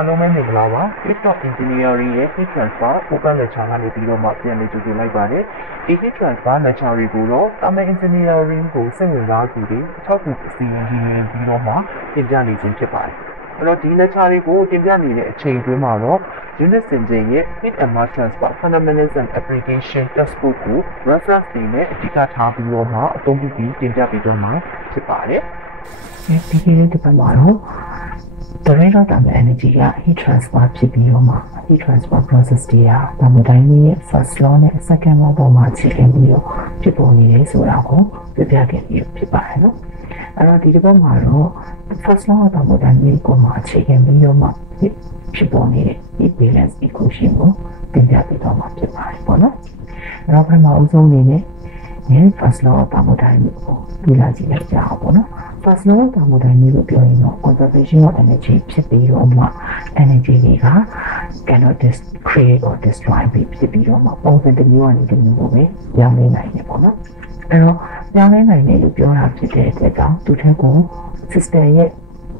အားလုံးပဲမင်္ဂလာပါ TikTok Engineering ရဲ့ Heat Transfer Open Lecture ကနေပြီးတော့မှပြန်လည်ကြိုဆိုလိုက်ပါတယ်ဒီ Heat Transfer Lecture တွေကိုတော့ Thermal Engineering ကိုစိတ်ဝင်စားသူတွေအထောက်အကူစီရင်ပြီးတော့မှတင်ပြနေခြင်းဖြစ်ပါတယ်အဲ့တော့ဒီ lecture တွေကိုတင်ပြနေတဲ့အချိန်အတွင်းမှာတော့ Unit စင်ကြယ်ရဲ့ Heat and Mass Transfer Fundamentals and Application Textbook ကို reference တွေနဲ့အဓိကထားပြီးတော့မှအသုံးပြုပြီးတင်ပြပြီးတော့မှဖြစ်ပါတယ်ဒီကိစ္စတစ်ပတ်မှာတော့ the rate of thermal energy က heat transfer ဖြစ်ပြီးတော့မှ heat transfer process တွေက thermodynamics ရဲ့ first law နဲ့ second law ပေါ်မှာအခြေခံပြီးတော့ဖြစ်ပေါ်နေတယ်ဆိုတာကိုပြပြခဲ့ပြီးဖြစ်ပါတယ်နော်အဲ့တော့ဒီတစ်ပတ်မှာတော့ first law of thermodynamics ကိုမှအခြေခံပြီးတော့မှဖြစ်ပေါ်နေတဲ့ heat balance equation ကိုတင်ပြပြီးတော့မှဖြစ်ပါတယ်ပေါ့နော်အဲ့တော့ပထမအဆုံးအနေနဲ့ first law of thermodynamics ကိုတွေ့လာကြည့်လိုက်ကြအောင်ပေါ့နော်first law of thermodynamics ကိုပြောရင်တော့ conservation of energy ဖြစ်ပြီးတော့မှ energy တွေက cannot create or destroy ဖြစ်ပြီးတော့မှပုံစံတစ်မျိုးကနေတစ်မျိုးကိုပဲပြောင်းလဲနိုင်တယ်ပေါ့နော်အဲ့တော့ပြောင်းလဲနိုင်တယ်လို့ပြောတာဖြစ်တဲ့အတွက်ကြောင့်သူထက်ကို system ရဲ့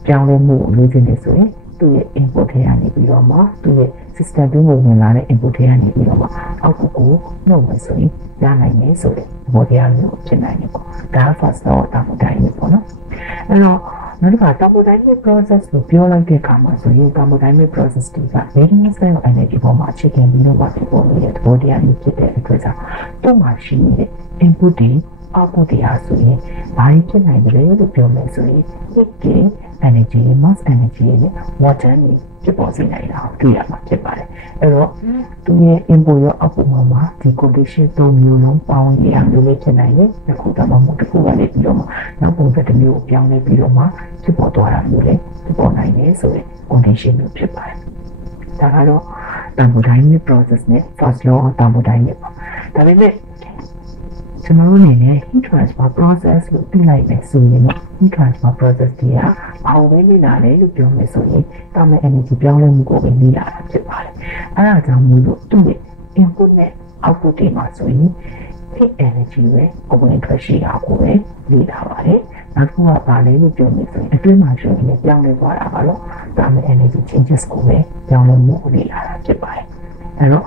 ပြောင်းလဲမှုကိုလိုချင်နေဆိုရင်သူ့ရဲ့ input ထဲကနေပြီးတော့မှသူ့ရဲ့ system တွင်းကိုဝင်လာတဲ့ input ထဲကနေပြီးတော့မှ output ကိုနှုတ်မယ်ဆိုရင်ရနိုင်တယ်ဆိုတဲ့သဘောတရားမျိုးဖြစ်နိုင်တယ်ပေါ့ဒါ first law of thermodynamics ပေါ့နော်အဲ့တော့နောက်တစ်ခါ thermodynamic process လို့ပြောလိုက်တဲ့အခါမှာဆိုရင် thermodynamic process တွေက radiant style of energy ပေါ်မှာအခြေခံပြီးတော့ဖြစ်ပေါ်နေတဲ့သဘောတရားမျိုးဖြစ်တဲ့အတွက်ကြောင့်သူ့မှာရှိနေတဲ့ input တွေ output တွေအားဆိုရင်ဘာဖြစ်နိုင်တယ်လို့ပြောမယ်ဆိုရင် heat energy mass energy နဲ့ water တွေဖြစ်ပေါ်စေနိုင်တာကိုတွေ့ရမှာဖြစ်ပါတယ်အဲ့တော့သူရဲ့ input ရော output မှာဒီ condition သုံးမျိုးလုံးပေါင်းရအောင်လုပ်လို့ဖြစ်နိုင်တယ်တစ်ခုတည်းမှာတစ်ခုကနေပြီးတော့နောက်ပုံစံတစ်မျိုးကိုပြောင်းလဲပြီးတော့မှဖြစ်ပေါ်သွားတာမျိုးလေဖြစ်ပေါ်နိုင်တယ်ဆိုတဲ့ condition မျိုးဖြစ်ပါတယ်ဒါကတော့ thermodynamic process နဲ့ first law of thermodynamics ပါဒါပေမဲ့ကျွန်တော်တို့အနေနဲ့ heat transfer process လို့သိလိုက်မယ်ဆိုရင်တော့ heat transfer process တွေကဘာလို့လဲလာလဲလို့ပြောမယ်ဆိုရင် thermal energy ပြောင်းလဲမှုကိုပဲလေ့လာတာဖြစ်ပါတယ်။အဲဒါကြောင့်မို့လို့သူ့ရဲ့ input နဲ့ output တွေမှာဆိုရင် heat energy ပဲအဝင်ထွက်ရှိတာကိုပဲလေ့လာပါတယ်။နောက်တစ်ခုကဘာလဲလို့ပြောမယ်ဆိုရင်အတွင်းမှာရှိနေတဲ့ပြောင်းလဲသွားတာကတော့ thermal energy changes ကိုပဲပြောင်းလဲမှုကိုလေ့လာတာဖြစ်ပါတယ်။အဲတော့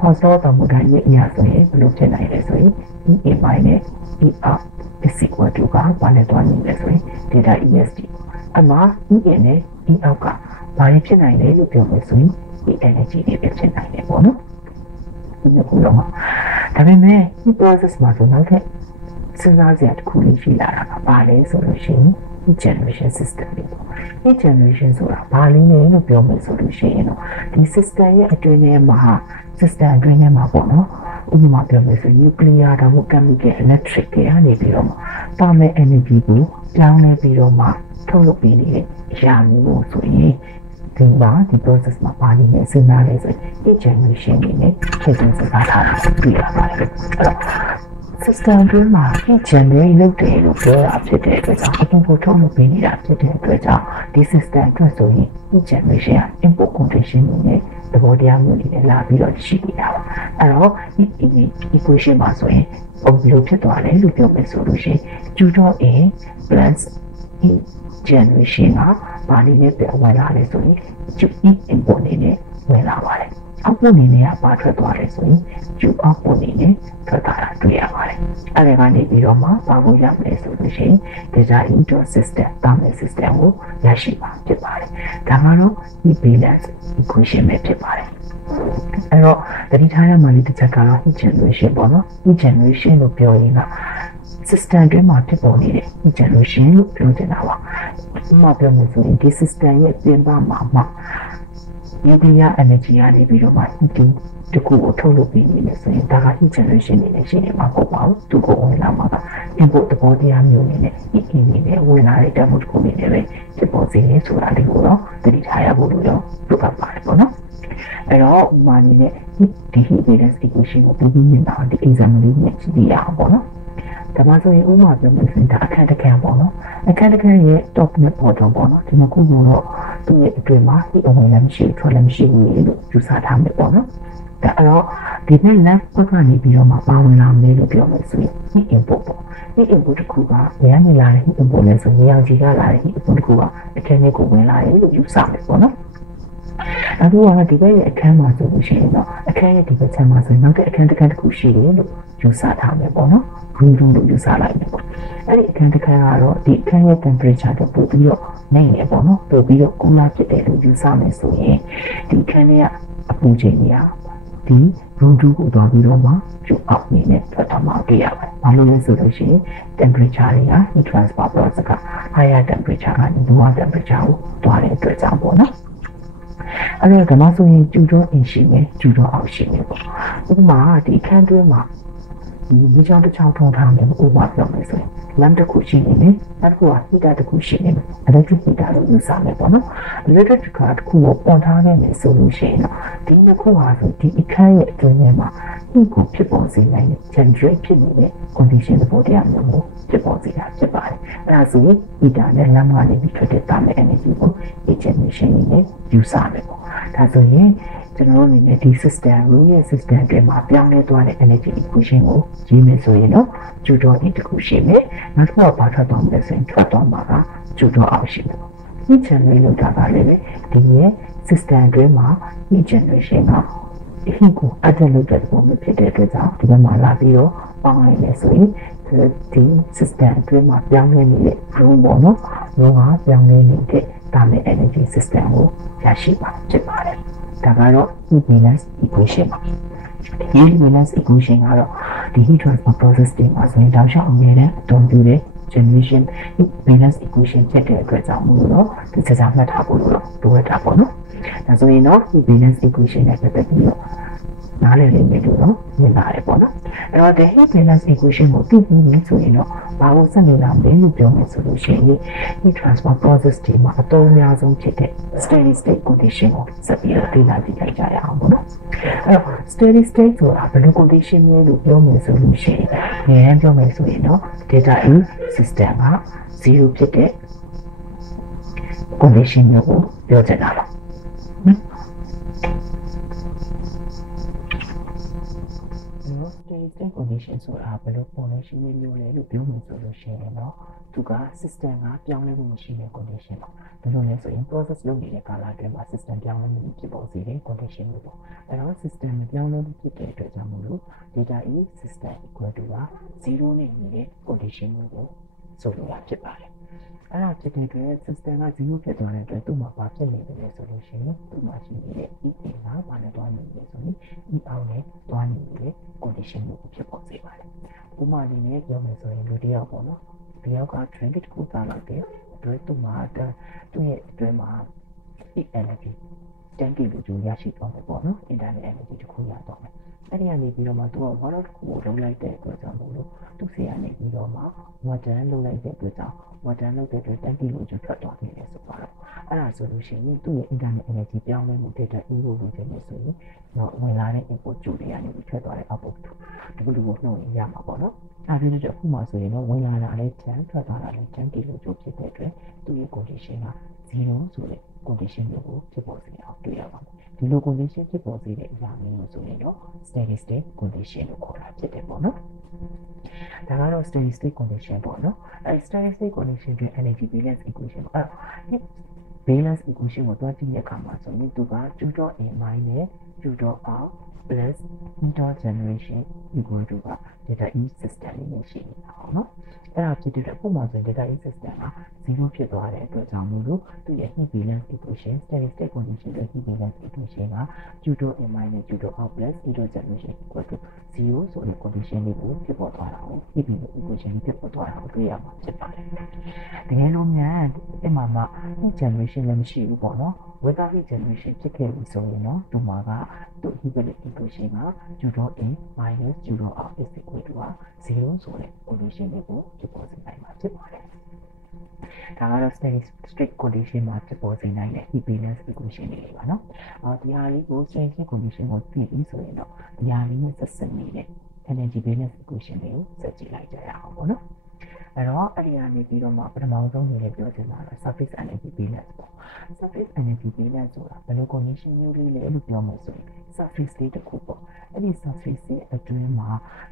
first law of thermodynamics အရာဆိုရင်ဘယ်လိုဖြစ်နိုင်လဲဆိုရင် E minus E up is equal to ကဘာလဲသွားနေလဲဆိုရင် delta EST အမှာ E နဲ့ E out ကဘာဖြစ်နိုင်လဲလို့ပြောမယ်ဆိုရင် E energy တွေပဲဖြစ်နိုင်တယ်ပေါ့နော်ဒီလိုတော့ဒါပေမဲ့ဒီ process မှာဆိုတော့စဉ်းစားစရာတစ်ခုလေးရှိလာတာကဘာလဲဆိုလို့ရှိရင် heat generation system တွေပေါ့ heat generation ဆိုတာဘာလဲလို့ပြောမယ်ဆိုလို့ရှိရင်တော့ဒီ system ရဲ့အတွင်းထဲမှာ system အတွင်းထဲမှာပေါ့နော်ဥပမာပြောမယ်ဆို nuclear ဒါမှမဟုတ် chemical electric တွေကနေပြီးတော့ thermal energy ကိုပြောင်းလဲပြီးတော့မှထုတ်လုပ်ပြီးနေတဲ့အရာမျိုးဆိုရင်ဒီမှာဒီ process မှာပါနေတဲ့စဉ်းစားလဲဆိုရင် heat generation တွေနဲ့ချိန်ဆစဉ်းစားထားတာတွေ့ရပါတယ်အဲ့တော့ system တွင်းမှာ heat generate လုပ်တယ်လို့ပြောတာဖြစ်တဲ့အတွက်ကြောင့်အပြင်ကိုထုတ်လုပ်ပေးနေတာဖြစ်တဲ့အတွက်ကြောင့်ဒီ system အတွက်ဆိုရင် heat generation က input condition တွေနဲ့သဘောတရားမျိုးတွေနဲ့လာပြီးတော့ရှိနေတာပါအဲ့တော့ဒီ equation မှာဆိုရင်ဘယ်လိုဖြစ်သွားလဲလို့ပြောမယ်ဆိုလို့ရှိရင် Q.A plus heat generation ကဘာလေးနဲ့ပြောင်းဝင်လာလဲဆိုရင် QE input နေနဲ့ဝင်လာပါတယ်output အနေနဲ့ကပါထွက်သွားတယ်ဆိုရင် Q output အနေနဲ့ထွက်သွားတာတွေ့ရပါတယ်။အဲဒီကနေပြီးတော့မှပါဖို့ရမယ်ဆိုလို့ရှိရင် data into system thermal system ကိုရရှိမှာဖြစ်ပါတယ်။ဒါကတော့ heat balance equation ပဲဖြစ်ပါတယ်။အဲတော့တတိထားရမှာလေးတစ်ချက်ကတော့ heat generation ပေါ့နော်။ heat generation လို့ပြောရင်က system တွင်းမှာဖြစ်ပေါ်နေတဲ့ heat generation လို့ပြောနေတာပါ။ဒီမှာပြောမယ်ဆိုရင်ဒီ system ရဲ့ပြင်ပမှာnuclear energy ကနေပြီးတော့မှ heating တခုကိုထုတ်လုပ်ပြီးနေတယ်ဆိုရင်ဒါက heat generation နေနဲ့ရှိနေမှာပေါ့ပါဘူးသူကိုဝင်လာမှာက input သဘောတရားမျိုးနေနဲ့ heat နေနဲ့ဝင်လာတဲ့ demo တခုနေနဲ့ပဲဖြစ်ပေါ်စေတယ်ဆိုတာလေးကိုတော့သတိထားရဖို့လိုတော့လိုအပ်ပါတယ်ပေါ့နော်အဲ့တော့ဥပမာအနေနဲ့ဒီ heat balance equation ကိုပြီးပြီးနေတာဒီ exam လေးနဲ့ကြည့်ရအောင်ပေါ့နော်ဒါမှဆိုရင်ဥပမာပြောမယ်ဆိုရင်ဒါအခန်းတစ်ခန်းပေါ့နော်အခန်းတစ်ခန်းရဲ့ top နဲ့ပေါ်တော့ပေါ့နော်ဒီမှာခုကတော့သူ့ရဲ့အတွင်းမှာဒီအဝင်လည်းမရှိထွက်လည်းမရှိဘူးလို့ယူဆထားမယ်ပေါ့နော်ဒါအဲ့တော့ဒီနေ့ left ဘက်ကနေပြီးတော့မှပါဝင်လာမယ်လို့ပြောမယ်ဆိုရင်ဒီ input ပေါ့ဒီ input တစ်ခုကဘယ်ကနေလာတဲ့ input လဲဆိုရင်ရောင်ခြည်ကလာတဲ့ input တစ်ခုကအခန်းထဲကိုဝင်လာတယ်လို့ယူဆမယ်ပေါ့နော် အခုကဒီဘက်ရဲ့အခန်းမှာဆိုလို့ရှိရင်တော့အခန်းရဲ့ဒီဘက်ခြမ်းမှာဆိုရင်နောက်တဲ့အခန်းတစ်ခန်းတစ်ခုရှိတယ်လို့ယူဆထားမယ်ပေါ့နော် room လို့ယူဆလိုက်တယ်ပေါ့အဲ့ဒီအခန်းတစ်ခန်းကတော့ဒီအခန်းရဲ့ temperature တက်ပို့ပြီးတော့နိုင်တယ်ပေါ့နော်ပို့ပြီးတော့ cooler ဖြစ်တယ်လို့ယူဆမယ်ဆိုရင်ဒီအခန်းရဲ့အပူချိန်ကြီးဒီ room 2ကိုသွားပြီးတော့မှကျုပ်အောက်နေနဲ့ထွက်သွားမှတွေ့ရပါတယ်ဘာလို့လဲဆိုလို့ရှိရင် temperature တွေက heat transfer process က higher temperature ကနေ lower temperature ကိုသွားတဲ့အတွက်ကြောင့်ပေါ့နော်အဲ့တော့ဒါမှဆိုရင်ကျူတော့အင်ရှိမယ်ကျူတော့အောက်ရှိမယ်ပေါ့ဥပမာဒီအခန်းတွင်းမှာဒီကြောင်တစ်ချောင်းထုံထားမယ်ဥပမာပြောမယ်ဆိုရင်လမ်းတစ်ခုရှိနေတယ်နောက်တစ်ခုက heater တစ်ခုရှိနေတယ် electric heater လို့ယူဆမယ်ပေါ့နော် electric heater တစ်ခုကိုပွန်ထားနေမယ်ဆိုလို့ရှိရင်တော့ဒီနှစ်ခုဟာဆိုဒီအခန်းရဲ့အတွင်းထဲမှာ heat ကိုဖြစ်ပေါ်စေနိုင်တဲ့ generate ဖြစ်နေတဲ့ condition တစ်ခုတည်းအမျိုးမျိုးဖြစ်ပေါ်စေတာဖြစ်ပါတယ်အဲ့ဒါဆိုရင် heater နဲ့လမ်းကနေပြီးထွက်တဲ့ thermal energy ကို generation နဲ့ယူဆမယ်ပေါ့ဒါဆိုရင်ကျွန်တော်တို့ရဲ့ဒီ system room ရဲ့ system တွေမှာပြောင်းလဲသွားတဲ့ energy equation ကိုရေးမယ်ဆိုရင်တော့ကျူတော်ဒီတစ်ခုရှိမယ်နောက်တစ်ခုကဘာထွက်သွားမလဲဆိုရင်ထွက်သွားမှာကကျူတော်အောက်ရှိမယ်ဒီ generate လုပ်တာကလည်းဒီရဲ့ system တွေမှာဒီ generation ကဒီကိုအတက်လုပ်တဲ့ပုံဖြစ်တဲ့အတွက်ကြောင့်ဒီဘက်မှာလာပြီးတော့ပေါင်းလိုက်မယ်ဆိုရင်ဒီ system အတွင်းမှာပြောင်းလဲနေတဲ့ room ပေါ့နော်။room ကပြောင်းလဲနေတဲ့ thermal energy system ကိုရရှိပါဖြစ်ပါတယ်။ဒါကတော့ heat balance equation ပါ။ heat balance equation ကတော့ဒီ heat transfer process တွေမှာဆိုရင်တောက်လျှောက်အမြဲတမ်းအသုံးပြုတဲ့ generation heat balance equation ဖြစ်တဲ့အတွက်ကြောင့်မို့လို့ဒီစကားမှတ်ထားဖို့လို့လိုအပ်တာပေါ့နော်။ဒါဆိုရင်တော့ heat balance equation နဲ့ပတ်သက်ပြီးတော့နားလည်လိမ့်မယ်လို့တော့မြင်ပါတယ်ပေါ့နော်အဲ့တော့ the heat balance equation ကိုသိပြီးပြီဆိုရင်တော့ဘာလို့ဆက်နေလာမလဲလို့ပြောမယ်ဆိုလို့ရှိရင် heat transfer process တွေမှာအသုံးအများဆုံးဖြစ်တဲ့ steady state condition ကိုဆက်ပြီးတော့သိလာကြည့်ကြရအောင်ပေါ့နော်အဲ့တော့ steady state ဆိုတာဘယ်လို condition မျိုးလို့ပြောမယ်ဆိုလို့ရှိရင်ပြောမယ်ဆိုရင်တော့ data in system က0ဖြစ်တဲ့ condition မျိုးကိုပြောချင်တာပါsteady condition ဆိုတာဘယ်လို condition မျိုးလဲလို့ပြောမှဆိုလို့ရှိရင်တော့သူက system ကပြောင်းလဲမှုမရှိတဲ့ condition ပေါ့ဘယ်လိုလဲဆိုရင် process လုပ်နေတဲ့ကာလအတွင်းမှာ system ပြောင်းလဲမှုဖြစ်ပေါ်စေတဲ့ condition မျိုးပေါ့အဲတော့ system ပြောင်းလဲမှုဖြစ်တဲ့အတွက်ကြောင့်မို့လို့ data is system equal to 0နဲ့ညီတဲ့ condition မျိုးကိုဆိုလိုတာဖြစ်ပါတယ်အဲ့ဒါဖြစ်တဲ့အတွက် system က0ဖြစ်သွားတဲ့အတွက်သူ့မှာဘာဖြစ်နေလဲဆိုလို့ရှိရင်သူ့မှာရှိနေတဲ့ E ကဘာနဲ့တွားနေလဲဆိုရင် E အောက်နဲ့တွားနေတဲ့ condition ကိုဖြစ်ပေါ်စေပါတယ်။ဥပမာအနေနဲ့ပြောမယ်ဆိုရင်လူတစ်ယောက်ပေါ့နော်။ဒီယောက်က drink တစ်ခုသားလိုက်တယ်။အတွက်သူ့မှာသူ့ရဲ့အတွင်းမှာ heat energy 10 kJ ရရှိသွားမယ်ပေါ့နော်။ internal energy တစ်ခုရသွားမယ်။အဲ့ဒီကနေပြီးတော့မှသူကဘာလို့တစ်ခုကိုလုံးလိုက်တဲ့အတွက်ကြောင့်မို့လို့သူ့ဆေးကနေပြီးတော့မှ water လုံးလိုက်တဲ့အတွက်ကြောင့် water လုံးတဲ့အတွက်10 kJ ထွက်သွားနေတယ်ဆိုတော့အဲ့ဒါဆိုလို့ရှိရင်သူ့ရဲ့ internal energy ပြောင်းလဲမှုတဲ့အတွက် input လို့ပြောနေဆိုရင်တော့ဝင်လာတဲ့ input ကြိုတွေကနေထွက်သွားတဲ့ output ဒီလိုကိုနှုတ်ရမှာပေါ့နော်အဲ့ဒီတော့အခုမှဆိုရင်တော့ဝင်လာတာလည်း10ထွက်သွားတာလည်း10 kJ ဖြစ်တဲ့အတွက်သူ့ရဲ့ condition က0ဆိုတဲ့ condition ကိုဖြစ်ပေါ်စေအောင်တွေ့ရပါမယ်ဒီလို condition ဖြစ်ပေါ်စေတဲ့အရာမျိုးဆိုရင်တော့ steady state condition လို့ခေါ်တာဖြစ်တယ်ပေါ့နော်ဒါကတော့ steady state condition ပေါ့နော်အဲ steady state condition တွေ energy balance equation ပေါ့အဲ့ balance equation ကိုတွက်ကြည့်တဲ့အခါမှာဆိုရင်သူက Q.A minus Q.R plus heat generation equal to data E system နဲ့ရှိနေတာပေါ့နော်အဲ့ဒါဖြစ်တဲ့ပုံမှန်ဆိုရင် data E system က0ဖြစ်သွားတဲ့အတွက်ကြောင့်မို့လို့သူ့ရဲ့ heat balance equation steady state condition ရဲ့ heat balance equation က Q.A minus Q.R plus heat generation equal to 0ဆိုတဲ့ condition လေးကိုဖြစ်ပေါ်သွားတာကို heat balance equation လေးဖြစ်ပေါ်သွားတာကိုတွေ့ရမှာဖြစ်ပါတယ်တကယ်လို့များအဲ့မှာ heat generation လည်းမရှိဘူးပေါ့နော် without heat generation ဖြစ်ခဲ့ပြီဆိုရင်တော့ဒီမှာကသူ့ heat balance equation က Q.A minus Q.R is equal to 0ဆိုတဲ့ condition လေးကိုဖြစ်ပေါ်စေနိုင်မှာဖြစ်ပါတယ်ဒါကတော့ steady state condition မှာဖြစ်ပေါ်စေနိုင်တဲ့ heat balance equation လေးပါနော်ဒီဟာလေးကို steady state condition ကိုသိပြီဆိုရင်တော့ဒီဟာလေးနဲ့ဆက်စပ်နေတဲ့ energy balance equation လေးကိုဆက်ကြည့်လိုက်ကြရအောင်ပေါ့နော်အဲ့တော့အဲ့ဒီကနေပြီးတော့မှပထမဆုံးနေပြောချင်တာက surface energy balance ပေါ့ surface energy balance ဆိုတာဘယ်လို condition မျိုးလေးလဲလို့ပြောမယ်ဆိုရင် surface လေးတစ်ခုပေါ့အဲ့ဒီ surface ရဲ့အတွင်းမှာ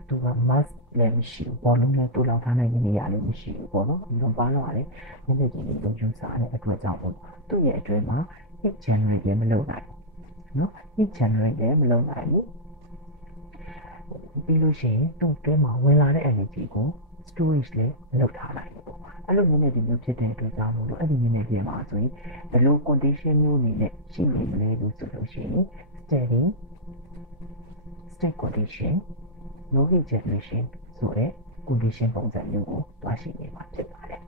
သူက mass လည်းမရှိဘူးဘောလုံးနဲ့တူလောက်ထားနိုင်တဲ့နေရာလည်းမရှိဘူးပေါ့နော်ဒီလိုပါတော့လည်းနည်းနည်းချင်းလေးလုံးကျစားတဲ့အတွက်ကြောင့်ပေါ့သူ့ရဲ့အတွင်းမှာ heat generate လည်းမလုပ်နိုင် နော် heat generate လည်းမလုပ်နိုင်ဘူးပြီးလို့ရှိရင်သူ့အတွင်းမှာဝင်လာတဲ့ energy ကို storage လည်းမလုပ်ထားနိုင်ဘူးပေါ့အဲ့လိုမျိုးနဲ့ဒီမျိုးဖြစ်တဲ့အတွက်ကြောင့်မို့လို့အဲ့ဒီမျိုးနဲ့ပြင်မှာဆိုရင်ဘယ်လို condition မျိုးအနေနဲ့ရှိနေမလဲလို့ဆိုလို့ရှိရင် steady state condition no heat generation ဆိုတဲ့ condition ပုံစံမျိုးကိုတွားရှိနေမှာဖြစ်ပါတယ်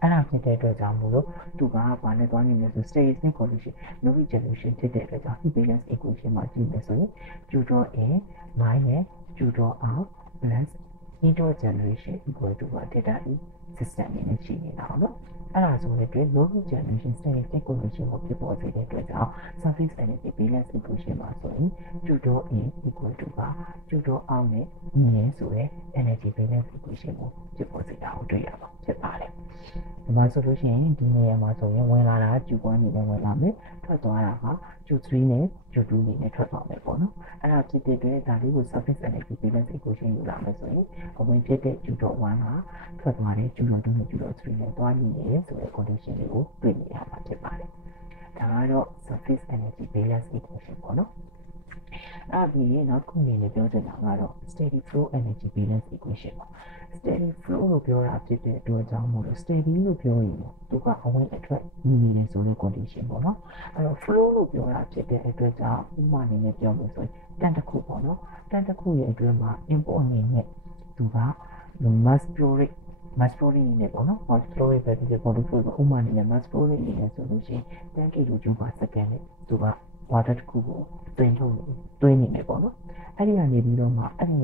အဲ့ဒါဖြစ်တဲ့အတွက်ကြောင့်မို့လို့သူကဘာနဲ့တွားနေလဲဆို steady state condition no heat generation ဖြစ်တဲ့အတွက်ကြောင့် heat balance equation မှာကြည့်မယ်ဆိုရင် Q dot A minus Q dot R plus heat generation equal to data E system နဲ့ရှိနေတာပေါ့နော်အဲ့ဒါဆိုတဲ့အတွက် low heat generation steady state condition ကိုဖြစ်ပေါ်စေတဲ့အတွက်ကြောင့် surface energy balance equation မှာဆိုရင် Q dot A equal to Q dot R နဲ့ညီနေဆိုတဲ့ energy balance equation ကိုဖြစ်ပေါ်စေတာကိုတွေ့ရမှာဖြစ်ပါတယ်ဒီမှာဆိုလို့ရှိရင်ဒီနေရာမှာဆိုရင်ဝင်လာတာ Q1 နေနဲ့ဝင်လာမယ်ထွက်သွားတာက Q3 နဲ့ Q2 နေနဲ့ထွက်သွားမယ်ပေါ့နော်အဲ့ဒါဖြစ်တဲ့အတွက်ဒါလေးကို surface energy balance equation ယူလာမယ်ဆိုရင်အဝင်ဖြစ်တဲ့ Q dot 1ကထွက်သွားတယ် Q dot 2နဲ့ Q dot 3နဲ့တွားနေတယ်ဆိုတဲ့ condition တွေကိုတွေ့နေရမှာဖြစ်ပါတယ်ဒါကတော့ surface energy balance equation ပေါ့နော်အဲ့ဒီနောက်ခုအနေနဲ့ပြောချင်တာကတော့ steady flow energy balance equation ပါ steady flow လို့ပြောတာဖြစ်တဲ့အတွက်ကြောင့်မို့လို့ steady လို့ပြောရင်သူကအဝင်အထွက်ညီနေတယ်ဆိုတဲ့ condition ပေါ့နော်အဲ့တော့ flow လို့ပြောတာဖြစ်တဲ့အတွက်ကြောင့်ဥပမာအနေနဲ့ပြောလို့ဆိုရင်တန်တစ်ခုပေါ့နော်တန်တစ်ခုရဲ့အတွင်းမှာ input အနေနဲ့သူက mass flow rate နဲ့ပေါ့နော် mass flow rate ပဲဒီပေါ်လို့ပြောဥပမာအနေနဲ့ mass flow rate အနေနဲ့ဆိုလို့ရှိရင်10 kJ per second နဲ့သူက water တစ်ခုကိုတွင်းနေမယ်ပေါ့နော်အဲ့ဒီကနေပြီးတော့မှအဲ့ဒီ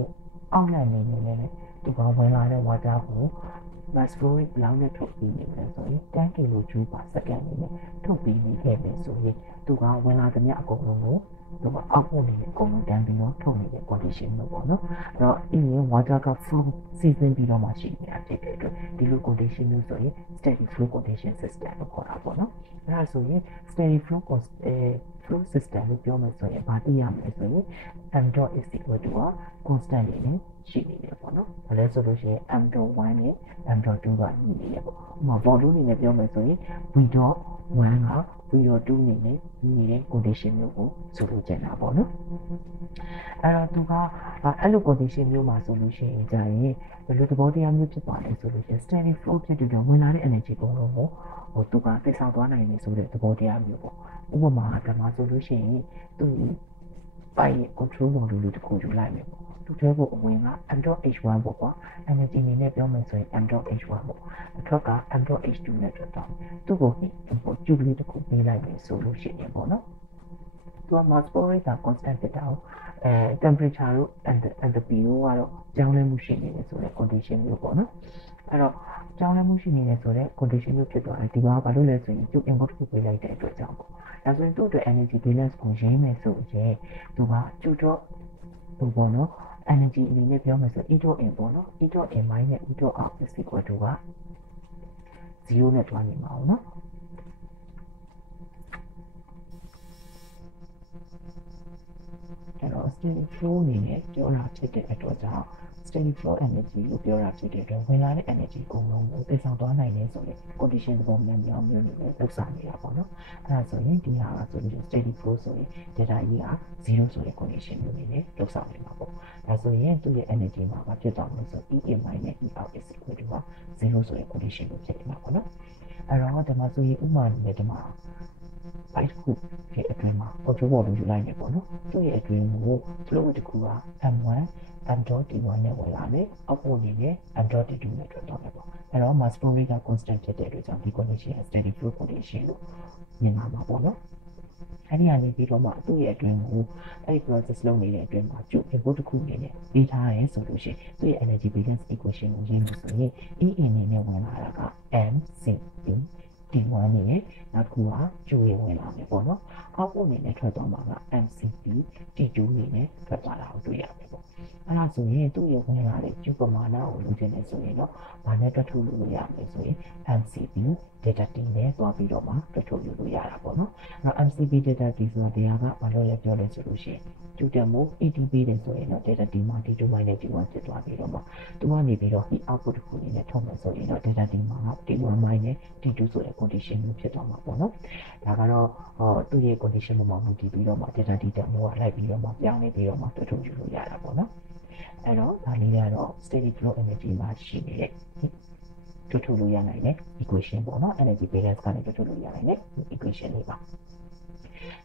အောက်လိုက်နေနေနဲ့ဒီကောင်ဝင်လာတဲ့ water ကို mass flow rate ဘယ်လောက်နဲ့ထုတ်ပြီးနေလဲဆိုရင်10 kJ per second နဲ့ထုတ်ပြီးနေခဲ့ပြီဆိုရင်သူကဝင်လာတဲ့မြအကုန်လုံးကိုသူကအောက်ပို့နေတယ်အကုန်လုံးတန်းပြီးတော့ထုတ်နေတဲ့ condition မျိုးပေါ့နော်အဲ့တော့အင်း water က flow စီစဉ်ပြီးတော့မှရှိနေတာဖြစ်တဲ့အတွက်ဒီလို condition မျိုးဆိုရင် steady flow condition system လို့ခေါ်တာပေါ့နော်အဲ့ဒါဆိုရင် steady flow system လို့ပြောမယ်ဆိုရင်ဘာသိရမလဲဆိုရင် m dot is equal to constant နေနဲ့ရှိနေတယ်ပေါ့နော်ဘာလဲဆိုလို့ရှိရင် m dot 1နဲ့ m dot 2ကညီနေတယ်ပေါ့ဥပမာ volume အနေနဲ့ပြောမယ်ဆိုရင် v dot 1က v dot 2နေနဲ့ညီနေတဲ့ condition မျိုးကိုဆိုလိုချင်တာပေါ့နော်အဲ့တော့သူကအဲ့လို condition မျိုးမှာဆိုလို့ရှိရင်ကြာရင်ဘယ်လိုသဘောတရားမျိုးဖြစ်ပါလဲဆိုလို့ရှိရင် steady flow ဖြစ်တဲ့တော့ဝင်လာတဲ့ energy ပုံလုံးကိုသူကသိဆောင်သွားနိုင်တယ်ဆိုတဲ့သဘောတရားမျိုးပေါ့ဥပမာဒါမှဆိုလို့ရှိရင်သူပိုင် control module လေးတစ်ခုယူလိုက်မယ်ပေါ့သူတို့ကအဝင်က m.h1 ပေါ့ကွာ energy အနေနဲ့ပြောမယ်ဆိုရင် m.h1 ပေါ့အထွက်က m.h2 နဲ့ထွက်တော့သူ့ကိုပေါ့ကျူလေးတစ်ခုပေးလိုက်ပြီဆိုလို့ရှိရင်ပေါ့နော်သူက mass flow rate က constant ဖြစ်တာtemperature တို့ enthalpy တို့ကတော့ကြောင်းလဲမှုရှိနေတယ်ဆိုတဲ့ condition မျိုးပေါ့နော်အဲ့တော့ကြောင်းလဲမှုရှိနေတယ်ဆိုတဲ့ condition မျိုးဖြစ်သွားတယ်ဒီကဘာလို့လဲဆိုရင်ကျုပ် input ကိုပေးလိုက်တဲ့အတွက်ကြောင့်ပေါ့ဒါဆိုရင်သူ့အတွက် energy balance ကိုရင်းမယ်ဆိုရင်သူကကျုပ်တော့ဟိုပေါ့နော် energy အနေနဲ့ပြောမယ်ဆို E dot in ပေါ့နော် E dot in minus E dot out is equal to 0နဲ့တွားနေမှာပေါ့နော်အဲ့တော့ steady flow အနေနဲ့ပြောတာဖြစ်တဲ့အတွက်ကြောင့် steady flow energy ကိုပြောတာဖြစ်တဲ့အတွက်ဝင်လာတဲ့ energy ကိုလုံးကိုသိဆောင်သွားနိုင်တယ်ဆိုရင် condition သဘောမျိုးမျိုးနဲ့လောက်စားနေတာပေါ့နော်အဲ့ဒါဆိုရင်ဒီဟာကဆိုရင် steady flow ဆိုရင် data E က0ဆိုတဲ့ condition မျိုးနဲ့လောက်စားနေမှာပေါ့ဒါဆိုရင်သူ့ရဲ့ energy မှာဘာဖြစ်သွားမလဲဆို E in minus E out is equal to 0ဆိုတဲ့ condition မျိုးဖြစ်နေမှာပေါ့နော်အဲ့တော့ဒီမှာဆိုရင်ဥပမာနဲ့ဒီမှာbite ခုရဲ့အတွင်းမှာ control volume ယူလိုက်နေပေါ့နော်သူ့ရဲ့အတွင်းကို flow တစ်ခုက m1 m.d1 နဲ့ဝင်လာတယ်အောက်ပို့နေနဲ့ m.d2 နဲ့ထွက်သွားမယ်ပေါ့အဲ့တော့ mass flow rate က constant ဖြစ်တဲ့အတွက်ကြောင့်ဒီ condition က steady flow condition လို့မြင်လာမှာပေါ့နော်အဲ့ဒီကနေပြီးတော့မှသူ့ရဲ့အတွင်းကိုအဲ့ဒီ process လုပ်နေတဲ့အတွင်းမှာကျုပ် input တစ်ခုအနေနဲ့ပေးထားရဲဆိုလို့ရှိရင်သူ့ရဲ့ energy balance equation ကိုရေးလို့ဆိုရင် E အနေနဲ့ဝင်လာတာက mcp T1 နဲ့နောက်တစ်ခုကကျူရဝင်လာမယ်ပေါ့နော်အောက်ပို့အနေနဲ့ထွက်သွားမှာက MCP T2 အနေနဲ့ထွက်သွားတာကိုတွေ့ရမယ်ပေါ့အဲ့ဒါဆိုရင်သူ့ရဲ့ဝင်လာတဲ့ကျူပမာဏကိုလုပ်ချင်တယ်ဆိုရင်တော့ဘာနဲ့တွက်ထုတ်လို့ရမယ်ဆိုရင် MCP data T နဲ့တွားပြီးတော့မှတွက်ထုတ်လို့ရတာပေါ့နော်အဲ့ MCP data T ဆိုတာတရားကဘာလို့လဲပြောလဲဆိုလို့ရှိရင်ကျူတက်မှု ETP တယ်ဆိုရင်တော့ data T မှာ T2 minus T1 ဖြစ်သွားပြီးတော့မှသူကနေပြီးတော့ဒီ output တစ်ခုအနေနဲ့ထုတ်မယ်ဆိုရင်တော့ data T မှာ T1 minus T2 ဆိုတဲ့ condition မျိုးဖြစ်သွားမှာပေါ့နော်ဒါကတော့သူ့ရဲ့ condition မှာမူတည်ပြီးတော့မှ data တန်ဖိုးကလိုက်ပြီးတော့မှပြောင်းလဲပြီးတော့မှတွေ့ထုတ်ယူလို့ရတာပေါ့နော်အဲ့တော့ဒါလေးကတော့ steady flow energy မှာရှိနေတဲ့တွေ့ထုတ်လို့ရနိုင်တဲ့ equation ပေါ့နော် energy balance ကနေတွေ့ထုတ်လို့ရနိုင်တဲ့ equation လေးပါ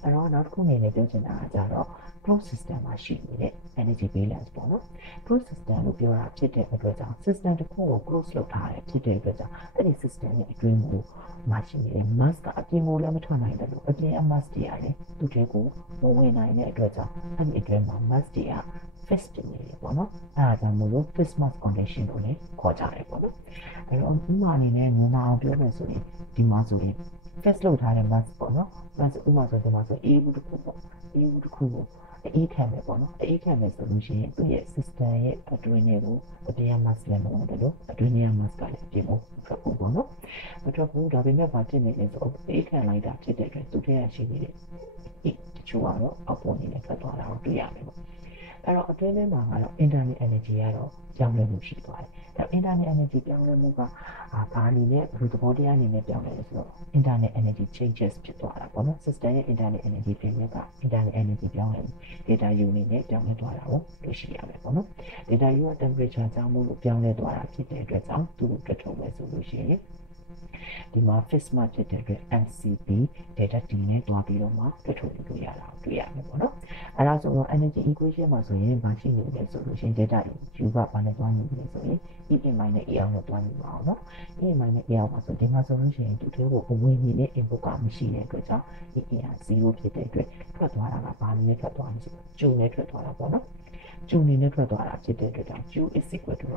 အဲ့တော့နောက်တစ်ခုအနေနဲ့ပြောချင်တာကကြတော့ closed system မှာရှိနေတဲ့ energy balance ပေါ့နော် closed system လို့ပြောတာဖြစ်တဲ့အတွက်ကြောင့် system တစ်ခုကို close လုပ်ထားတယ်ဖြစ်တဲ့အတွက်ကြောင့်အဲ့ဒီ system ရဲ့အတွင်းကိုမှာရှိနေတဲ့ mass ကအပြင်ကိုလည်းမထွက်နိုင်တယ်လို့အပြင် mass တွေကလည်းသူ့ထဲကိုမဝင်နိုင်တဲ့အတွက်ကြောင့်အဲ့ဒီအတွင်းမှာ mass တွေက fixed ဖြစ်နေတယ်ပေါ့နော်အဲ့ဒါကြောင့်မို့လို့ fixed mass condition ကိုလည်းခေါ်ကြတယ်ပေါ့နော်အဲ့တော့ဥပမာအနေနဲ့ငုံအောင်ပြောမယ်ဆိုရင်ဒီမှာဆိုရင် fixed လုပ်ထားတဲ့ mass ပေါ့နော် mass ဥပမာဆိုဒီမှာဆို A ဘူးတစ်ခုပေါ့ A ဘူးတစ်ခုကိုအေးခံမယ်ပေါ့နော်အေးခံမယ်ဆိုလို့ရှိရင်သူ့ရဲ့ system ရဲ့အတွင်းထဲကိုအပြင် mass လည်းမဝင်တယ်လို့အတွင်းထဲ mass ကလည်းပြင်ဖို့ထွက်ဖို့ပေါ့နော်မထွက်ဘူးဒါပေမဲ့ဘာဖြစ်နေလဲဆိုတော့အေးခံလိုက်တာဖြစ်တဲ့အတွက်သူ့ထဲကရှိနေတဲ့တချို့ကတော့အောက်ပေါ်နေနဲ့ထွက်သွားတာကိုတွေ့ရမယ်ပေါ့အဲ့တော့အတွင်းထဲမှာကတော့ internal energy ကတော့ပြောင်းလဲမှုရှိသွားတယ်။ဒါ internal energy ပြောင်းလဲမှုကဘာအနေနဲ့ဘယ်လိုသဘောတရားအနေနဲ့ပြောင်းလဲလဲဆိုတော့ internal energy changes ဖြစ်သွားတာပေါ့နော်။ system ရဲ့ internal energy ပြင်မဲ့က internal energy ပြောင်းလဲ data unit နဲ့ပြောင်းလဲသွားတာကိုတွေ့ရှိရမယ်ပေါ့နော်။ data unit temperature ကြောင့်မို့လို့ပြောင်းလဲသွားတာဖြစ်တဲ့အတွက်ကြောင့်သူ့ကိုတွေ့ထုတ်မယ်ဆိုလို့ရှိရင်ဒီမှာ fixed mass ဖြစ်တဲ့အတွက် MCB data T နဲ့တွားပြီးတော့မှတွေ့ထုတ်လို့ရတာတွေ့ရမယ်ပေါ့နော်အဲ့ဒါဆိုတော့ energy equation မှာဆိုရင်ဘာရှိနေလဲဆိုလို့ရှိရင် data U ကဘာနဲ့တွားနေလဲဆိုရင် E in minus A နဲ့တွားနေပါအောင်နော် E in minus A မှာဆိုဒီမှာဆိုလို့ရှိရင်သူတို့ကိုအဝင်နေတဲ့ input ကမရှိတဲ့အတွက်ကြောင့် E in က0ဖြစ်တဲ့အတွက်ထွက်သွားတာကဘာနဲ့ထွက်သွားလဲဆိုတော့ Q နဲ့ထွက်သွားတာပေါ့နော်Q နဲ့ထွက်သွားတာဖြစ်တဲ့အတွက်ကြောင့် Q is equal to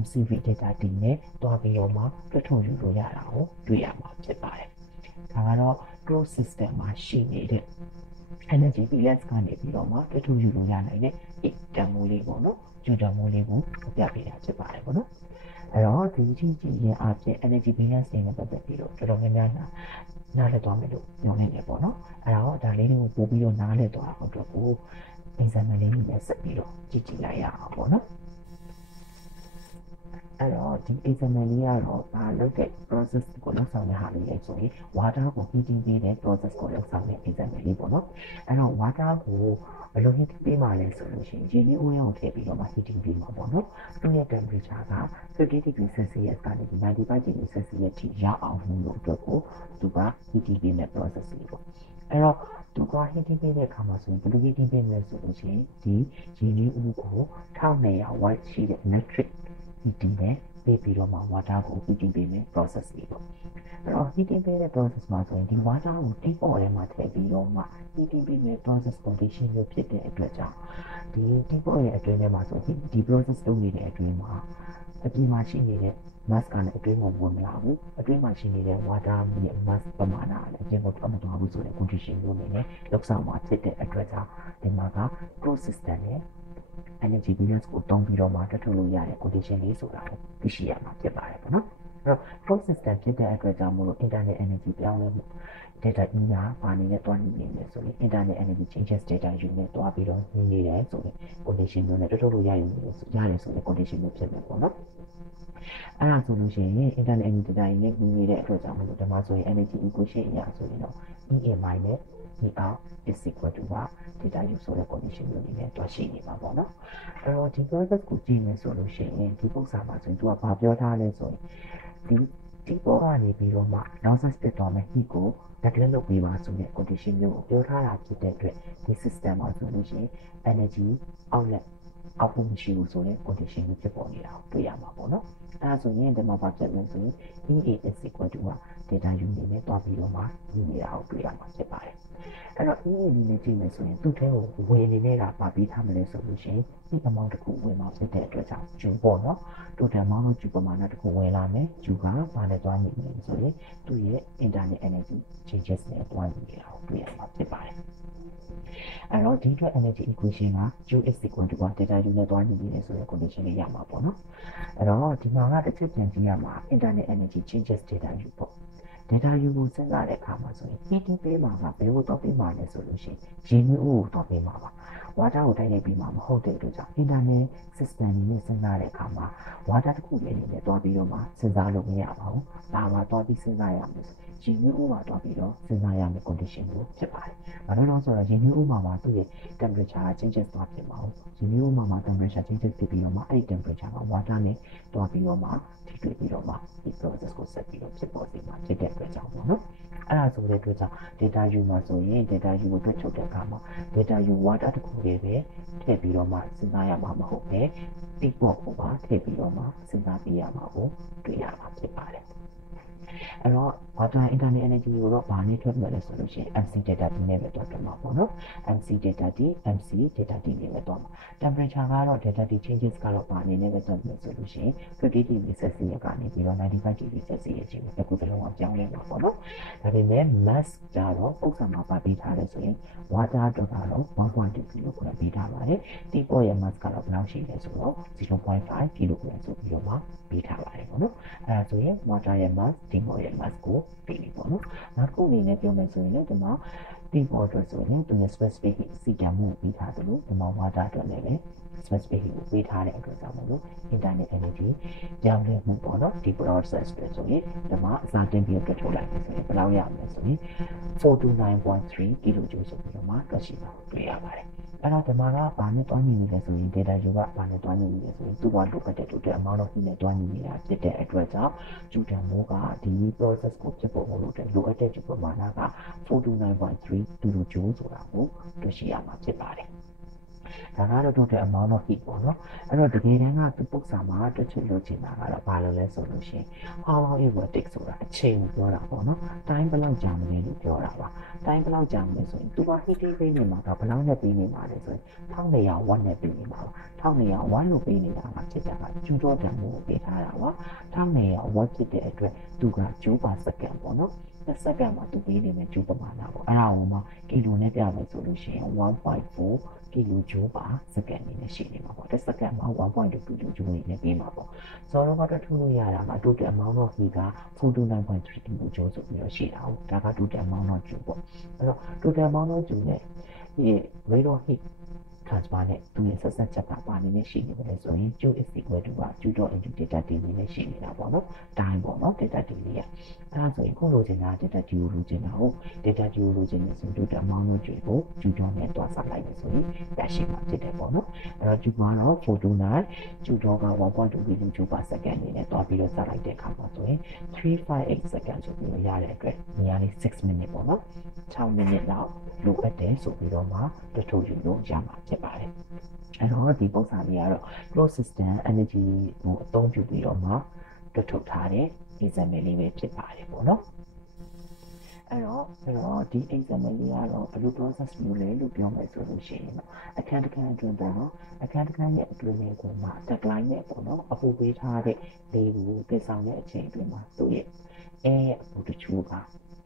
MCV data T နဲ့တွားပြီးတော့မှတွေ့ထုတ်ယူလို့ရတာကိုတွေ့ရမှာဖြစ်ပါတယ်ဒါကတော့ closed system မှာရှိနေတဲ့ energy balance ကနေပြီးတော့မှတွေ့ထုတ်ယူလို့ရနိုင်တဲ့ တန်ဖိုးလေးပေါ့နော်ကျူတန်ဖိုးလေးကိုပြပေးတာဖြစ်ပါတယ်ပေါ့နော်အဲ့တော့ဒီချင်းချင်းအပြင် energy balance နဲ့ပတ်သက်ပြီးတော့တော်တော်များများနားလည်သွားမယ်လို့ပြောနေတယ်ပေါ့နော်အဲ့တော့ဒါလေးတွေကိုပို့ပြီးတော့နားလည်သွားအောင်အတွက်ကို example လေးနဲ့ဆက်ပြီးတော့ကြည့်လိုက်ရအောင်ပေါ့နော်အဲ့တော့ဒီ example လေးကတော့ဒါလုပ်တဲ့ process ကိုလုပ်ဆောင်တဲ့ဟာလေးလေဆိုရင် water ကို heating ပေးတဲ့ process ကိုလုပ်ဆောင်တဲ့ example လေးပေါ့နော်အဲ့တော့ water ကိုဘယ်လို heating ပေးမှလဲဆိုလို့ရှိရင်ရေဝင်အောင်ထည့်ပြီးတော့မှ heating ပေးမှာပေါ့နော်သူ့ရဲ့ temperature က50 degree Celsius ကနေ95 degree Celsius ထိရအောင်လို့အတွက်ကိုသူက heating ပေးတဲ့ process လေးပေါ့အဲ့တော့သူက heating ပေးတဲ့အခါမှာဆိုရင်ဘယ်လို heating ပေးမလဲဆိုလို့ရှိရင်ဒီရေနည်းဦးကို1200 watt ရှိတဲ့ electric heating နဲ့ပြီးတော့မှ water ကို heating ပေးမယ် process လေးပေါ့အဲ့တော့ heating ပေးတဲ့ process မှာဆိုရင်ဒီ water ကို deep oil ထဲမှာထည့်ပြီးတော့မှ heating ပေးမယ် process condition မျိုးဖြစ်တဲ့အတွက်ကြောင့်ဒီ deep oil ရဲ့အတွင်းထဲမှာဆိုဒီ process လုပ်နေတဲ့အတွင်းမှာအပြင်မှာရှိနေတဲ့ mass ကလည်းအတွင်းကိုဝင်မလာဘူးအတွင်းမှာရှိနေတဲ့ water ရဲ့ mass ပမာဏလည်းအပြင်ကိုထွက်မသွားဘူးဆိုတဲ့ condition မျိုးနဲ့လောက်ဆောင်မှာဖြစ်တဲ့အတွက်ကြောင့်ဒီမှာက closed system နဲ့energy balance ကိုတုံးပြီးတော့မှတက်ထုတ်လို့ရတဲ့ condition လေးဆိုတာကိုသိရှိရမှာဖြစ်ပါတယ်ပေါ့နော်အဲ့တော့ closed system ဖြစ်တဲ့အတွက်ကြောင့်မို့လို့ internal energy ပြောင်းလဲမှု data E ကပါနေတဲ့တွားနေနေတယ်ဆိုရင် internal energy changes data U နဲ့တွားပြီးတော့နေနေတယ်ဆိုရင် condition မျိုးနဲ့တက်ထုတ်လို့ရတယ်ဆိုတဲ့ condition မျိုးဖြစ်မယ်ပေါ့နော်အဲ့ဒါဆိုလို့ရှိရင် internal energy data နဲ့ညီနေတဲ့အတွက်ကြောင့်မို့လို့ဒီမှာဆိုရင် energy equation အရာဆိုရင်တော့ E in minus E out is equal to data U ဆိုတဲ့ condition မျိုးလေးနဲ့တွားရှိနေမှာပေါ့နော်အဲ့တော့ဒီ process ကိုကြည့်မယ်ဆိုလို့ရှိရင်ဒီပုံစံမှာဆိုရင်သူကဘာပြောထားလဲဆိုရင်ဒီပေါ်ကနေပြီးတော့မှ losses ဖြစ်သွားမယ် heat ကို neglect လုပ်ပြီးပါဆိုတဲ့ condition မျိုးကိုပြောထားတာဖြစ်တဲ့အတွက်ဒီ system မှာဆိုလို့ရှိရင် energy outlet အောက်ဖို့မရှိဘူးဆိုတဲ့ condition မျိုးဖြစ်ပေါ်နေတာကိုတွေ့ရမှာပေါ့နော်အဲဒါဆိုရင်ဒီမှာဘာဖြစ်လဲဆိုရင် EA is equal to data unit နဲ့တွားပြီးတော့မှညီနေတာကိုတွေ့ရမှာဖြစ်ပါတယ်အဲ့တော့ EA နဲ့ကြည့်မယ်ဆိုရင်သူ့ထဲကိုဝင်နေတဲ့ကပါပြီးထားမလဲဆိုလို့ရှိရင်ဒီ amount တစ်ခုဝင်မှာဖြစ်တဲ့အတွက်ကြောင့်ကျူပေါ့နော် total amount လို့ကျူပမာဏတစ်ခုဝင်လာမယ်ကျူကဘာနဲ့တွားနေလဲဆိုရင်သူ့ရဲ့ internal energy changes နဲ့တွားနေတာကိုတွေ့ရမှာဖြစ်ပါတယ်အဲ့တော့ဒီအတွက် energy equation က Q is equal to data U နဲ့တွားနေတယ်ဆိုတဲ့ condition လေးရမှာပေါ့နော်အဲ့တော့ဒီမှာကတစ်ချက်ပြန်ကြည့်ရမှာ internal energy changes data U ပေါ့ data ယူဖို့စဉ်းစားတဲ့အခါမှာဆိုရင် heat ပေးမှာကဘယ်ကိုတော့ပေးမှာလဲဆိုလို့ရှိရင်ရေနွေးဦးကိုတော့ပေးမှာပါ water ကိုတိုက်ရိုက်ပေးမှာမဟုတ်တဲ့အတွက်ကြောင့် internet system နဲ့စဉ်းစားတဲ့အခါမှာ water တစ်ခုလေးနဲ့တွားပြီးတော့မှစဉ်းစားလို့မရပါဘူးဒါမှတွားပြီးစဉ်းစားရမယ်ရေနွေးဦးမှာတွားပြီးတော့စဉ်းစားရမယ့် condition ကိုဖြစ်ပါတယ်ဘာလို့လဲဆိုတော့ရေနွေးဦးမှာသူ့ရဲ့ temperature changes တွားဖြစ်မှာရေနွေးဦးမှာ temperature changes ဖြစ်ပြီးတော့မှအဲ့ဒီ temperature က water နဲ့တွားပြီးတော့မှထိတွေ့ပြီးတော့မှဒီ process ကိုဆက်ပြီးတော့ဖြစ်ပေါ်စေမှာဖြစ်တဲ့အတွက်ကြောင့်ပေါ့နော်အဲ့ဒါဆိုတဲ့အတွက်ကြောင့် data u မှာဆိုရင် data u ကိုတွက်ချုပ်တဲ့အခါမှာ data u water တစ်ခုလေးပဲထည့်ပြီးတော့မှစဉ်းစားရမှာမဟုတ်ပဲတိပေါ့ကိုပါထည့်ပြီးတော့မှစဉ်းစားပြရမှာကိုတွေ့ရမှာဖြစ်ပါတယ်အဲ့တော့ water internet energy ကိုတော့ဘာနဲ့ထွက်မလဲဆိုလို့ရှိရင် MC data D နဲ့ပဲတွက်မှာပေါ့နော် MC data D MC data D နဲ့ပဲတွက်မှာ temperature ကတော့ data D changes ကတော့ဘာနဲ့ပဲတွက်မယ်ဆိုလို့ရှိရင်50 degree Celsius ကနေပြီးတော့95 degree Celsius အထိကိုတစ်ခုတစ်လုံးအောင်ပြောင်းလဲမှာပေါ့နော်ဒါပေမဲ့ mass ကြတော့ပုံစံမှာပါပေးထားတယ်ဆိုရင် water အတွက်ကတော့ 1.2 kg ပေးထားပါတယ်ဒီပေါ်ရဲ့ mass ကတော့ဘယ်လောက်ရှိလဲဆိုတော့ 0.5 kg ဆိုပြီးတော့မှပေးထားပါတယ်ပေါ့နော်အဲဒါဆိုရင် water ရဲ့ mass ဒီပေါ်ရဲ့ mass ကိုပေးပြီပေါ့နော်နောက်တစ်ခုအနေနဲ့ပြောမယ်ဆိုရင်လည်းဒီမှာဒီပေါ်အတွက်ဆိုရင်သူရဲ့ specific စီကံမှုပေးထားတယ်လို့ဒီမှာ water အတွက်လည်းပဲ specific ကိုပေးထားတဲ့အတွက်ကြောင့်မလို့ internet energy ကြောင်းလဲမှုပေါ့နော်ဒီ process တွေဆိုရင်ဒီမှာအစားတင်ပြီးတွက်ထုတ်လိုက်ဆိုရင်ဘယ်လောက်ရမလဲဆိုရင် 429.3 kJ ဆိုပြီးတော့မှတွက်ရှိတာတွေ့ရပါတယ်အဲ့တော့ဒီမှာကဘာနဲ့တွန်းနေလဲဆိုရင် data ယူကဘာနဲ့တွန်းနေလဲဆိုရင်သူကလိုအပ်တဲ့ total amount of heat နဲ့တွန်းနေနေတာဖြစ်တဲ့အတွက်ကြောင့်ကျူတန်မိုးကဒီ process ကိုဖြစ်ပေါ်လို့လိုအပ်တဲ့ပမာဏက 429.3 kJ ဆိုတာကိုတွေ့ရှိရမှာဖြစ်ပါတယ်ဒါကတော့ total amount of heat ပေါ့နော်အဲ့တော့တကယ်တမ်းကသူပုတ်စာမှာတွက်ချက်လို့ချင်တာကတော့ဘာလို့လဲဆိုလို့ရှိရင် how long it will take ဆိုတာအချိန်ကိုပြောတာပေါ့နော် time ဘယ်လောက်ကြာမလဲလို့ပြောတာပါ time ဘယ်လောက်ကြာမလဲဆိုရင်သူက heat ပေးနေမှာတော့ဘယ်လောက်နဲ့ပေးနေမှာလဲဆိုရင်1200 watt နဲ့ပေးနေမှာပါ1200 watt လို့ပေးနေတာကဖြစ်တာကကျူတော့တန်ဖို့ပေးထားတာပါ1200 watt ဖြစ်တဲ့အတွက်သူက joule per second ပေါ့နော်တစ်စက္ကန့်မှာသူပေးနေမဲ့ဂျူပမာဏပေါ့အဲ့ဒါကိုမှကီလိုနဲ့ပြမယ်ဆိုလို့ရှိရင် 1.4 ကီလိုဂျူပါစက္ကန့်နေနဲ့ရှိနေမှာပေါ့တစ်စက္ကန့်မှာ1.2 ကီလိုဂျူနေနဲ့ပေးမှာပေါ့ဆိုတော့ကတော့ထူးလို့ရတာက total amount of heat က 429.3 ကီလိုဂျူဆိုပြီးတော့ရှိတာဟုတ်ဒါက total amount of ဂျူပေါ့အဲ့တော့ total amount of ဂျူနဲ့ဒီ rate of heat transfer နဲ့သူရဲ့ဆက်ဆက်ချက်ကပါနေနဲ့ရှိနေတယ်ဆိုရင် Q is equal to က Q dot into data D နဲ့ရှိနေတာပေါ့နော်တိုင်းပေါ့နော် data D လေးရအဲ့ဒါဆိုရင်ခုလိုချင်တာ data D ကိုလိုချင်တာဟုတ် data D ကိုလိုချင်နေဆို total amount of Q ကို Q dot နဲ့တွားဆက်လိုက်လို့ဆိုရင်ရရှိမှာဖြစ်တယ်ပေါ့နော်အဲ့တော့ Q ကတော့ 429 Q dot က 1.2 kJ per second နေနဲ့တွားပြီးတော့ဆက်လိုက်တဲ့အခါမှာဆိုရင်358 second ဆိုပြီးတော့ရတဲ့အတွက်နေရာလေး6 minute ပေါ့နော်6 minute လောက်လိုအပ်တယ်ဆိုပြီးတော့မှတထုတ်ယူလို့ရမှာဖြစ်ပါတယ်အဲ့တော့ဒီပုံစံလေးကတော့ closed system energy ကိုအသုံးပြုပြီးတော့မှတွက်ထုတ်ထားတဲ့ example လေးပဲဖြစ်ပါတယ်ပေါ့နော်အဲ့တော့ဒီ example လေးကတော့ဘယ်လို process မျိုးလဲလို့ပြောမယ်ဆိုလို့ရှိရင်တော့အခန်းတစ်ခန်းအတွင်းပေါ့နော်အခန်းတစ်ခန်းရဲ့အတွင်းလေးကိုမှ deadline နဲ့ပေါ့နော်အပူပေးထားတဲ့လေးကိုပြဆောင်တဲ့အချိန်အတွင်းမှာသူ့ရဲ့အပူတချို့က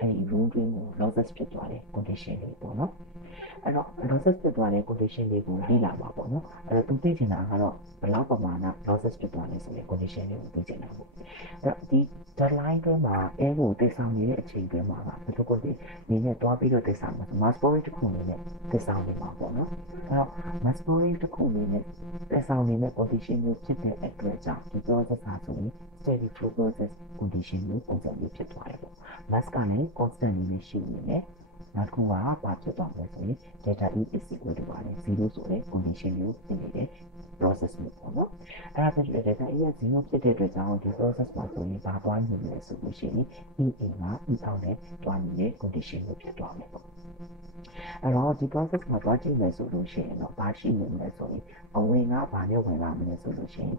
အဲ့ room တွင်းကို losses ဖြစ်သွားတဲ့ condition လေးပေါ့နော်အဲ့တော့ losses ဖြစ်သွားတဲ့ condition လေးကိုလေ့လာပါပေါ့နော်အဲ့တော့သူသိချင်တာကတော့ဘယ်လောက်ပမာဏ losses ဖြစ်သွားလဲဆိုတဲ့ condition လေးကိုသိချင်တာပေါ့အဲ့တော့ဒီ deadline တွင်းမှာကိုသိဆောင်နေတဲ့အချိန်တွင်းမှာကဘယ်လိုကိုဒီနေနဲ့တွားပြီးတော့သိဆောင်မှာ mass storage တစ်ခုအနေနဲ့သိဆောင်နေမှာပေါ့နော်အဲ့တော့ mass storage တစ်ခုအနေနဲ့သိဆောင်နေတဲ့ condition မျိုးဖြစ်တဲ့အတွက်ကြောင့်ဒီ process ဟာဆိုရင် steady flow process condition မျိုးပုံစံမျိုးဖြစ်သွားတယ်ပေါ့ mass ကလည်း constant အနေနဲ့ရှိနေတယ်နောက်တစ်ခုကဘာဖြစ်သွားလဲဆိုရင် data E is equal to 0ဆိုတဲ့ condition မျိုးဖြစ်နေတဲ့ process မျိုးပေါ့နော်အဲ့ဒါဖြစ်တဲ့ data E က0ဖြစ်တဲ့အတွက်ကြောင့်ဒီ process မှာဆိုရင်ဘာပွားနေလဲဆိုလို့ရှိရင် EA က E အောက်နဲ့တွားနေတဲ့ condition မျိုးဖြစ်သွားမယ်ပေါ့အဲ့တော့ဒီ process မှာတွားကြည့်မယ်ဆိုလို့ရှိရင်တော့ဘာရှိနေလဲဆိုရင်အဝင်ကဘာနဲ့ဝင်လာမလဲဆိုလို့ရှိရင်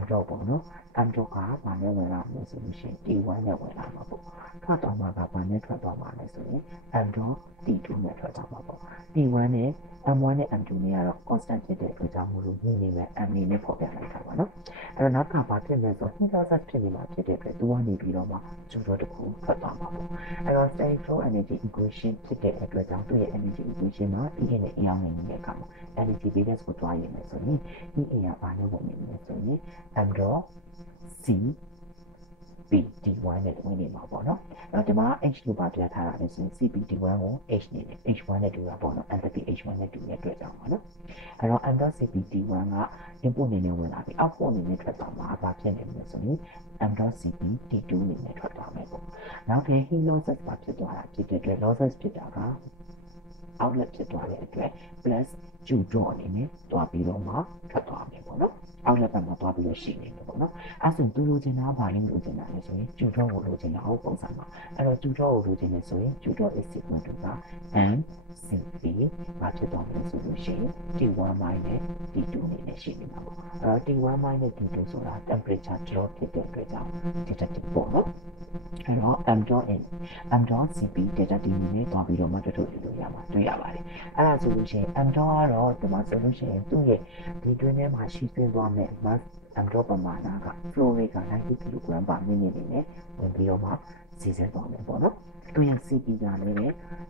M dot ပေါ့နော် M dot ကဘာနဲ့ဝင်လာမလဲဆိုလို့ရှိရင် T1 နဲ့ဝင်လာမှာပေါ့ထွက်သွားမှာကဘာနဲ့ထွက်သွားမှာလဲဆိုရင် M dot T2 နဲ့ထွက်သွားမှာပေါ့ T1 နဲ့ M1 နဲ့ M2 နဲ့ကတော့ constant ဖြစ်တဲ့အတွက်ကြောင့်မလို့ညီနေမယ် M နေနဲ့ဖော်ပြလိုက်တာပါနော်အဲ့တော့နောက်ကဘာဖြစ်လဲဆိုတော့ heat loss ဖြစ်နေမှာဖြစ်တဲ့အတွက်သူကနေပြီးတော့မှကျူတော့တစ်ခုထွက်သွားမှာပေါ့အဲ့တော့ steady flow energy equation ဖြစ်တဲ့အတွက်ကြောင့်သူ့ရဲ့ energy equation မှာ EA နဲ့ A အောင်နေတဲ့အခါမှာ energy balance ကိုတွားရမယ်ဆိုရင် EA ကဘာနဲ့ဝင်နေလဲဆိုရင် M dot C CPT1 နဲ့ဝင်နေမှာပေါ့နော်။အဲ့တော့ဒီမှာ H လို့ပါပြထားတာလေဆိုရင် CPT1 ကို H နဲ့ H1 နဲ့တူတာပေါ့နော်။ enthalpy H1 နဲ့တူတဲ့အတွက်ကြောင့်ပေါ့နော်။အဲ့တော့ m.cpt1 က input အနေနဲ့ဝင်လာပြီး output အနေနဲ့ထွက်သွားမှာဘာဖြစ်နေလဲဆိုရင် m.cpt2 အနေနဲ့ထွက်သွားမယ်ပေါ့။နောက်ထပ် heat losses ပါဖြစ်သွားတာဖြစ်တဲ့အတွက် losses ဖြစ်တာက outlet ဖြစ်သွားတဲ့အတွက် plus ကျူတော့အနေနဲ့တွားပြီးတော့မှထွက်သွားမယ်ပေါ့နော်။ outlet ဘက်မှာတွားပြီးတော့ရှိနေတယ်ပေါ့နော်။အဲ့ဆိုသူလိုချင်တာဘာလဲလိုချင်တာလဲဆိုရင်ကျူတော့ကိုလိုချင်တာဟုတ်ပုံစံမှာအဲ့တော့ကျူတော့ကိုလိုချင်နေဆိုရင်ကျူတော့ is equal to က mcp ဘာဖြစ်သွားမလဲဆိုလို့ရှိရင် t1 minus t2 အနေနဲ့ရှိနေမှာပေါ့။အဲ့တော့ t1 minus t2 ဆိုတာ temperature drop ဖြစ်တဲ့အတွက်ကြောင့် delta t ပေါ့နော်။အဲ့တော့ m.cp delta t အနေနဲ့တွားပြီးတော့မှထုတ်လို့ရမှာတွေ့ရပါတယ်။အဲ့ဒါဆိုလို့ရှိရင် m. ကတော့ဒီမှာဆိုလို့ရှိရင်သူ့ရဲ့ဒီတွင်းထဲမှာရှိသွင်းသွားမယ့် mass m. ပမာဏက flow rate က90 kg per minute နဲ့ဝင်ပြီးတော့မှစီစဉ်သွားမယ်ပေါ့နော်။သူရဲ့ CP ကလည်းပဲ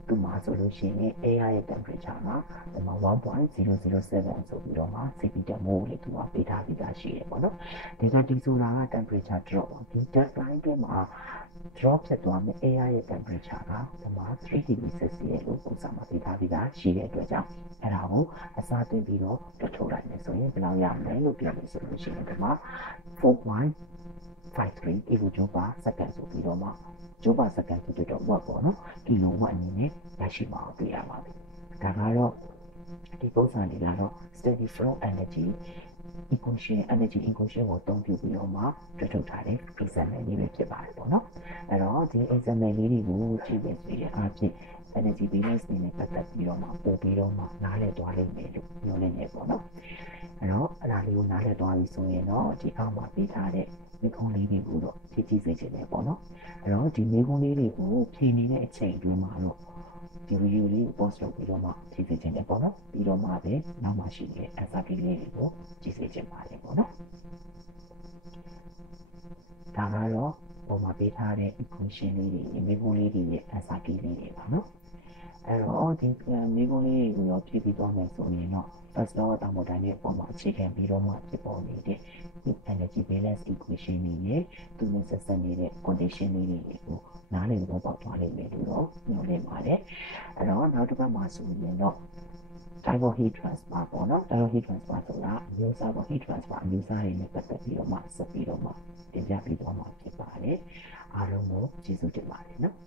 သူမှာဆိုလို့ရှိရင် air ရဲ့ temperature မှာဒီမှာ 1.007 ဆိုပြီးတော့မှ CP တက်မို့လေသူကပေးထားပြီးသားရှိတယ်ပေါ့နော်။ဒါကြောင့်ဒီဆိုတာက temperature drop ဒီ deadline တွေမှာ drop ဖြစ်သွားမယ့် air ရဲ့ temperature ကဒီမှာ3 degree Celsius လို့ပုံစံမှာပေးထားပြီးသားရှိတဲ့အတွက်ကြောင့်အဲ့ဒါကိုအစားတင်ပြီးတော့ထုတ်လိုက်မယ်ဆိုရင်ဘယ်လောက်ရမလဲလို့ပြောလို့ဆိုလို့ရှိရင်ဒီမှာ 4.53 kilojoule per second ဆိုပြီးတော့မှကျိုးပါစက္ကန့်ဖြစ်တော့ watt ပေါ့နော်ကီလိုဝတ်အနေနဲ့ရရှိမှာတွေ့ရပါပြီ။ဒါကတော့ဒီပုံစံလေးကတော့ steady flow energy equation ကိုအသုံးပြုပြီးတော့မှထုတ်ထားတဲ့ example လေးပဲဖြစ်ပါတယ်ပေါ့နော်။အဲ့တော့ဒီ example လေးတွေကိုကြည့်ပြီးဆိုရင်အဖြစ် energy balance နဲ့ပတ်သက်ပြီးတော့မှပို့ပြီးတော့မှနားလည်သွားလိမ့်မယ်လို့ပြောနေနေပေါ့နော်။အဲ့တော့အဲ့ဒါလေးကိုနားလည်သွားပြီဆိုရင်တော့ဒီအောက်မှာပေးထားတဲ့မိကုံးလေးတွေကိုတော့ဖြည့်ကြည့်စေချင်တယ်ပေါ့နော်။အဲ့တော့ဒီမိကုံးလေးတွေကိုဖြည့်နေတဲ့အချိန်အတွင်းမှာတော့ဒီ video လေးကို post လုပ်ပြီးတော့မှဖြည့်စေချင်တယ်ပေါ့နော်။ပြီးတော့မှပဲနောက်မှရှိတဲ့ answer key လေးတွေကိုကြည့်စေချင်ပါတယ်ပေါ့နော်။ဒါကတော့ပုံမှာပေးထားတဲ့ equation လေးတွေမိကုံးလေးတွေရဲ့ answer key လေးတွေပါနော်။အဲ့တော့ဒီမိကုံးလေးတွေကိုရောဖြည့်ပြီးတော့မယ်ဆိုရင်တော့ first law တောင်ပေါ်တိုင်းရဲ့ပုံမှာအခြေခံပြီးတော့မှဖြစ်ပေါ်နေတဲ့ energy balance equation တွေရဲ့သူနဲ့ဆက်စပ်နေတဲ့ condition လေးတွေကိုနားလည်တော့ပေါက်သွားလိမ့်မယ်လို့တော့ပြောနေပါတယ်။အဲ့တော့နောက်တစ်ပတ်မှာဆိုရင်တော့ type of heat transfer ပေါ့နော် type of heat transfer ဆိုတာအမျိုးအစားပေါ့ heat transfer အမျိုးအစားတွေနဲ့ပတ်သက်ပြီးတော့မှဆက်ပြီးတော့မှတင်ပြပြီးတော့မှဖြစ်ပါတယ်။အားလုံးကိုကျေးဇူးတင်ပါတယ်နော်။